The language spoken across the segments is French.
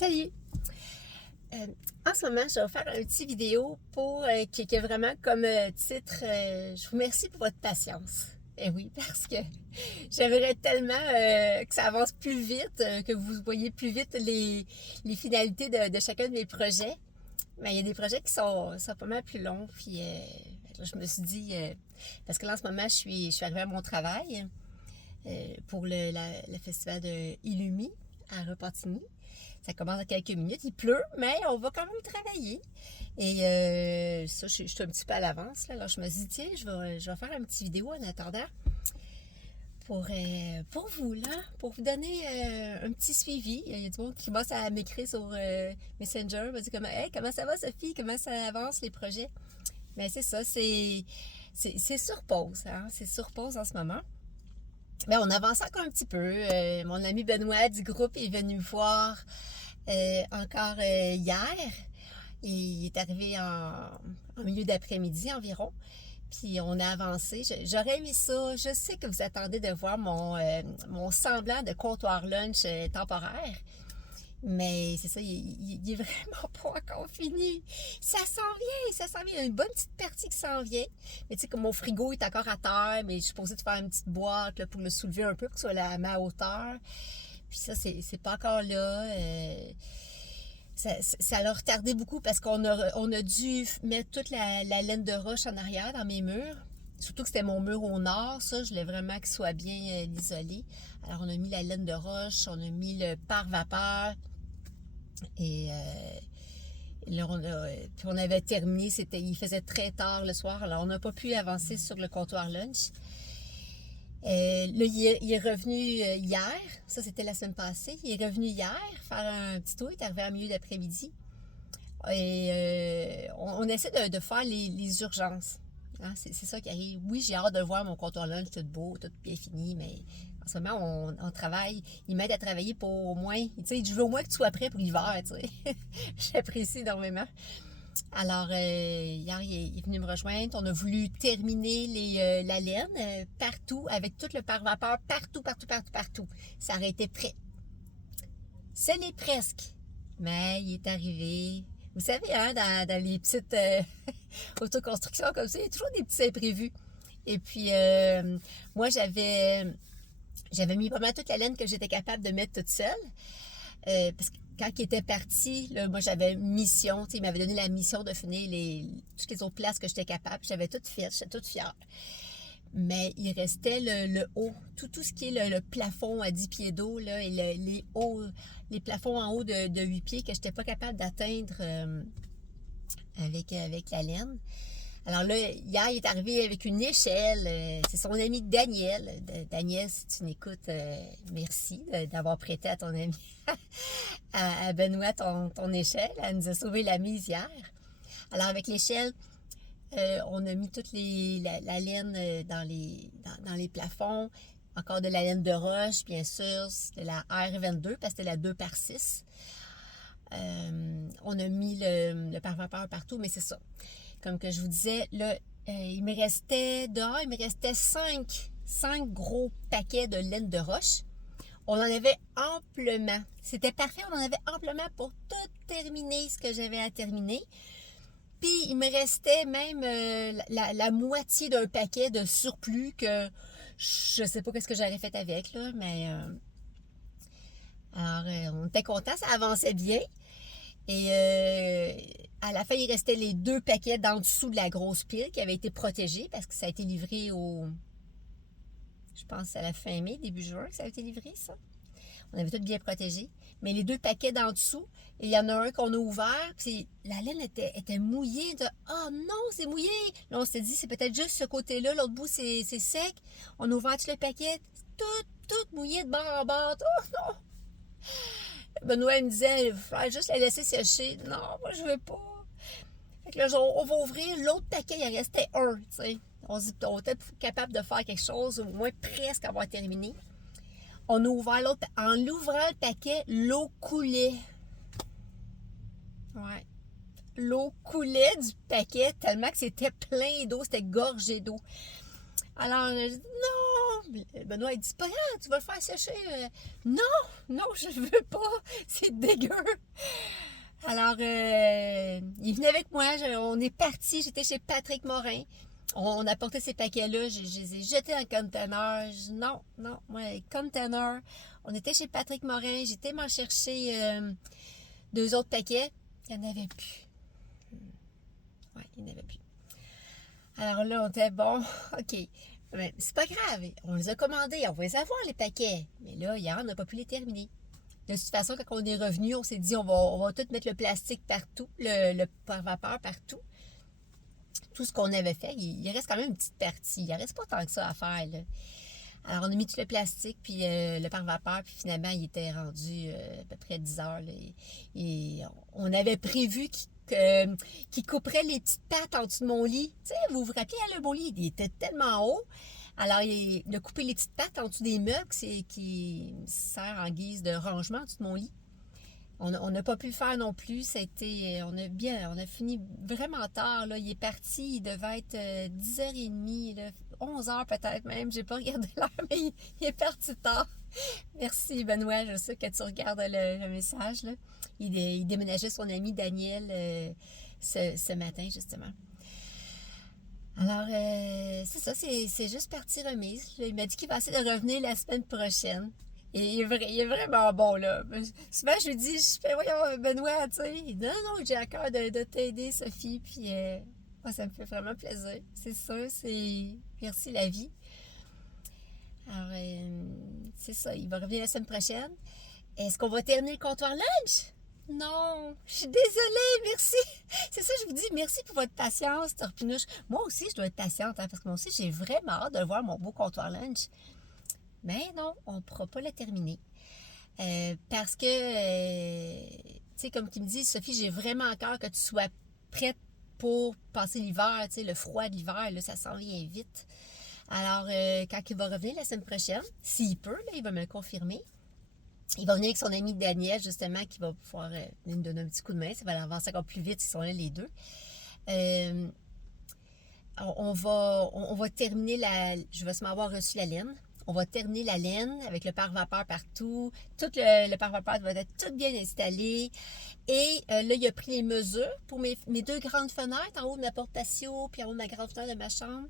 Salut! En ce moment, je vais faire un petit vidéo qui a vraiment comme titre Je vous remercie pour votre patience. Et oui, parce que j'aimerais tellement que ça avance plus vite, que vous voyez plus vite les finalités de chacun de mes projets. Mais il y a des projets qui sont pas mal plus longs. Puis là, je me suis dit, parce que là en ce moment, je suis arrivée à mon travail pour le festival de Illumi à Repentigny. Ça commence dans quelques minutes. Il pleut, mais on va quand même travailler. Et ça, je suis un petit peu à l'avance. Alors, je me suis dit, tiens, je vais faire une petite vidéo en attendant pour vous, là, pour vous donner un petit suivi. Il y a du monde qui commence à m'écrire sur Messenger. Me dit comme, hey, comment ça va, Sophie? Comment ça avance, les projets? Mais c'est ça, c'est sur pause. Hein? C'est sur pause en ce moment. Ben, on avance encore un petit peu. Mon ami Benoît du groupe est venu me voir encore hier. Il est arrivé en milieu d'après-midi environ. Puis on a avancé. J'aurais aimé ça. Je sais que vous attendez de voir mon semblant de comptoir lunch temporaire. Mais c'est ça, il est vraiment pas encore fini. Ça s'en vient, ça s'en vient. Il y a une bonne petite partie qui s'en vient. Mais tu sais, comme mon frigo est encore à terre, mais je suis supposée de faire une petite boîte là, pour le soulever un peu, pour que ce soit à ma hauteur. Puis ça, c'est pas encore là. Ça l'a retardé beaucoup parce qu'on a dû mettre toute la laine de roche en arrière dans mes murs. Surtout que c'était mon mur au nord, ça, je voulais vraiment qu'il soit bien isolé. Alors, on a mis la laine de roche, on a mis le pare-vapeur. Et là, puis on avait terminé, il faisait très tard le soir, alors on n'a pas pu avancer sur le comptoir lunch. Là, il est revenu hier, ça c'était la semaine passée, il est revenu hier faire un petit tour, il est arrivé en milieu d'après-midi. Et on essaie de faire les urgences. Hein, c'est ça qui arrive. Oui, j'ai hâte de voir mon comptoir lunch tout beau, tout bien fini, mais en ce moment, on travaille. Il m'aide à travailler pour au moins, tu sais, je veux au moins que tu sois prêt pour l'hiver, tu sais. J'apprécie énormément. Alors, hier, il est venu me rejoindre. On a voulu terminer la laine partout, avec tout le pare-vapeur, partout. Ça aurait été prêt. Ce n'est presque. Mais il est arrivé. Vous savez, hein, dans les petites autoconstructions comme ça, il y a toujours des petits imprévus. Et puis, moi, j'avais mis pas mal toute la laine que j'étais capable de mettre toute seule. Parce que quand il était parti, là, moi, j'avais une mission. Il m'avait donné la mission de finir toutes les autres places que j'étais capable. J'avais tout fait, j'étais toute fière. Mais il restait le haut, tout ce qui est le plafond à 10 pieds d'eau, là, et les plafonds en haut de 8 pieds que je n'étais pas capable d'atteindre avec la laine. Alors là, hier, il est arrivé avec une échelle. C'est son ami Daniel. Daniel, si tu m'écoutes, merci d'avoir prêté à ton ami, à Benoît, ton échelle. Elle nous a sauvé la mise hier. Alors avec l'échelle, on a mis toute la laine dans les plafonds. Encore de la laine de roche, bien sûr. C'était la R22 parce que c'était la 2x6. On a mis le pare-vapeur partout, mais c'est ça. Comme que je vous disais, là, il me restait 5 gros paquets de laine de roche. On en avait amplement. C'était parfait, on en avait amplement pour tout terminer ce que j'avais à terminer. Puis, il me restait même la moitié d'un paquet de surplus que je sais pas qu'est-ce que j'aurais fait avec, là, mais alors, on était contents, ça avançait bien. Et à la fin, il restait les 2 paquets d'en dessous de la grosse pile qui avait été protégée parce que ça a été livré je pense à la fin mai, début juin que ça a été livré, ça. On avait tout bien protégé. Mais les 2 paquets d'en dessous, il y en a un qu'on a ouvert, puis la laine était mouillée. Oh non, c'est mouillé! Là, on s'est dit, c'est peut-être juste ce côté-là, l'autre bout, c'est sec. On a ouvert tout le paquet, tout mouillé de bord en bord. Oh non! Benoît il me disait, il faut juste la laisser sécher. Non, moi, je veux pas. Fait que là, on va ouvrir l'autre paquet, il en restait un, tu sais. On se dit, on était capable de faire quelque chose, au moins presque avoir terminé. On a ouvert l'autre. En l'ouvrant le paquet, l'eau coulait. Ouais. L'eau coulait du paquet tellement que c'était plein d'eau, c'était gorgé d'eau. Alors, je dis non, Benoît, il dit, c'est pas grave, tu vas le faire sécher. Non, non, je veux pas. C'est dégueu. Alors, il venait avec moi. On est parti. J'étais chez Patrick Morin. On a porté ces paquets-là. Je les ai jetés dans le container. Non, non, moi, container. On était chez Patrick Morin. J'étais m'en chercher 2 autres paquets. Il n'y en avait plus. Ouais, il n'y en avait plus. Alors là, on était bon, OK. Ben, c'est pas grave. On les a commandés. On va les avoir, les paquets. Mais là, hier, on n'a pas pu les terminer. De toute façon, quand on est revenu, on s'est dit, on va tout mettre le plastique partout, le pare-vapeur partout. Tout ce qu'on avait fait, il reste quand même une petite partie. Il ne reste pas tant que ça à faire, là. Alors, on a mis tout le plastique, puis le pare-vapeur, puis finalement, il était rendu à peu près 10 heures. Là, et on avait prévu qu'il couperait les petites pattes en dessous de mon lit. Tu sais, vous vous rappelez, hein, mon lit, il était tellement haut. Alors, il a coupé les petites pattes en dessous des meubles qui sert en guise de rangement en dessous de mon lit. On n'a pas pu le faire non plus. On a fini vraiment tard. Là. Il est parti, il devait être 10h30, là, 11h peut-être même. J'ai pas regardé l'heure, mais il est parti tard. Merci Benoît, je sais que tu regardes le message. Là. Il déménageait son ami Daniel ce matin, justement. Alors, c'est ça, c'est juste partie remise. Il m'a dit qu'il va essayer de revenir la semaine prochaine. Et il est vraiment bon, là. Souvent, je lui dis, voyons, Benoît, tu sais. Il dit, non, j'ai à cœur de t'aider, Sophie. Puis, moi, ça me fait vraiment plaisir. C'est ça, merci la vie. Alors, c'est ça, il va revenir la semaine prochaine. Est-ce qu'on va terminer le comptoir lunch? Non, je suis désolée, merci. C'est ça, je vous dis, merci pour votre patience, Torpinouche. Moi aussi, je dois être patiente, hein, parce que moi aussi, j'ai vraiment hâte de voir mon beau comptoir lunch. Mais non, on ne pourra pas le terminer. Parce que, tu sais, comme tu me dis, Sophie, j'ai vraiment encore que tu sois prête pour passer l'hiver, tu sais, le froid de l'hiver, là, ça s'en vient vite. Alors, quand il va revenir la semaine prochaine, s'il peut, là, il va me le confirmer. Il va venir avec son ami Daniel, justement, qui va pouvoir nous donner un petit coup de main. Ça va avancer encore plus vite, ils sont là les deux. On va terminer je vais sûrement avoir reçu la laine. On va terminer la laine avec le pare-vapeur partout. Tout le pare-vapeur va être tout bien installé. Et là, il a pris les mesures pour mes 2 grandes fenêtres, en haut de ma porte patio, puis en haut de ma grande fenêtre de ma chambre.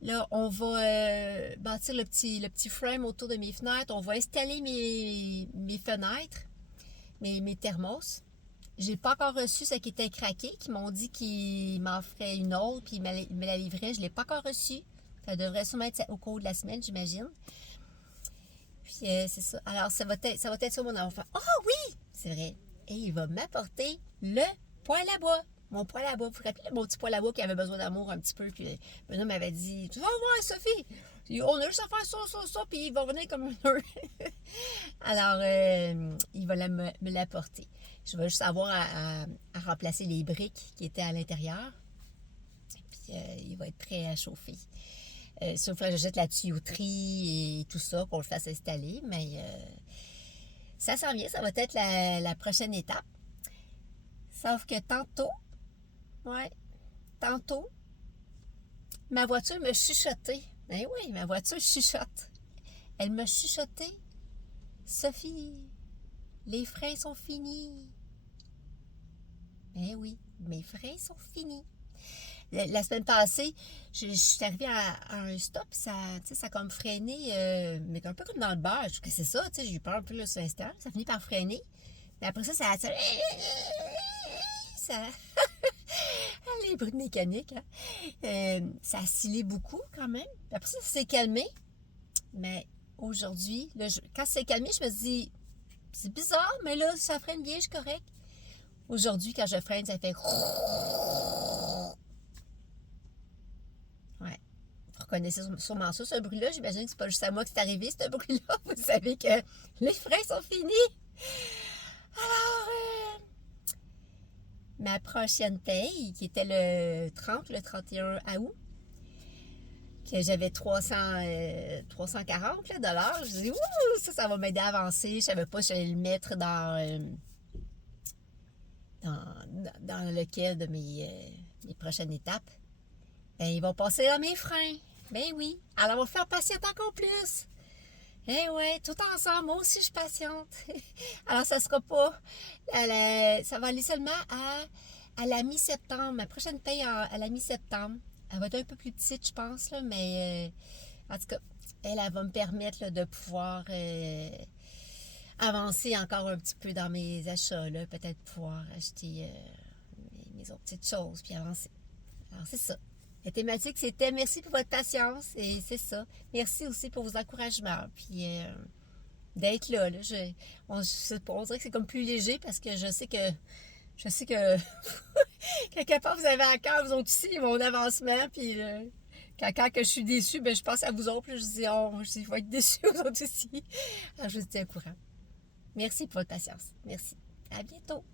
Là, on va bâtir le petit frame autour de mes fenêtres. On va installer mes fenêtres, mes thermos. J'ai pas encore reçu ce qui était craqué, qui m'ont dit qu'ils m'en feraient une autre, puis ils me la livraient. Je l'ai pas encore reçu. Ça devrait sûrement être au cours de la semaine, j'imagine. Puis, c'est ça. Alors, ça va être sur mon enfant. Ah oui! C'est vrai. Et il va m'apporter le poêle à bois. Mon poêle à bois. Vous vous rappelez mon petit poêle à bois qui avait besoin d'amour un petit peu? Puis, Benoît m'avait dit, tu vas voir, Sophie! On a juste à faire ça, puis il va venir comme un heure. Alors, il va me l'apporter. Je vais juste avoir à remplacer les briques qui étaient à l'intérieur. Puis, il va être prêt à chauffer. Sauf que je jette la tuyauterie et tout ça, qu'on le fasse installer. Mais ça s'en vient, ça va être la prochaine étape. Sauf que tantôt, ma voiture me chuchotait. Eh oui, ma voiture chuchote. Elle m'a chuchoté. Sophie, les freins sont finis. Eh oui, mes freins sont finis. La semaine passée, je suis arrivée à un stop, ça a comme freiné, mais un peu comme dans le beurre. Je dis que c'est ça, j'ai eu peur un peu là, sur l'instant. Ça finit par freiner. Mais après ça les bruits de mécanique, hein? Ça a scellé beaucoup quand même. Puis après ça s'est calmé. Mais aujourd'hui, là, quand ça s'est calmé, je me dis, c'est bizarre, mais là, ça freine bien, je suis correct. Aujourd'hui, quand je freine, ça fait... Ouais. Vous reconnaissez sûrement ça, ce bruit-là. J'imagine que c'est pas juste à moi que c'est arrivé, ce bruit-là. Vous savez que les freins sont finis. Alors, ma prochaine paye, qui était le 30 ou le 31 août, que j'avais 340 là, dollars. Je dis, ouh, ça va m'aider à avancer. Je ne savais pas si j'allais le mettre dans lequel de mes prochaines étapes. Ben, il va passer dans mes freins. Ben oui. Alors, on va faire patienter encore plus. Eh ouais, tout ensemble, moi aussi je suis patiente. Alors, ça sera pas. Ça va aller seulement à la mi-septembre. Ma prochaine paye à la mi-septembre. Elle va être un peu plus petite, je pense, là, mais en tout cas, elle va me permettre là, de pouvoir avancer encore un petit peu dans mes achats. Là, peut-être pouvoir acheter mes autres petites choses puis avancer. Alors, c'est ça. La thématique, c'était merci pour votre patience et c'est ça. Merci aussi pour vos encouragements. Puis d'être là. On dirait que c'est comme plus léger parce que je sais que quelque part vous avez à cœur, vous autres aussi, mon avancement. Puis quand que je suis déçue, ben, je pense à vous autres. Puis je dis, je vais être déçue, vous autres aussi. Alors je vous tiens au courant. Merci pour votre patience. Merci. À bientôt.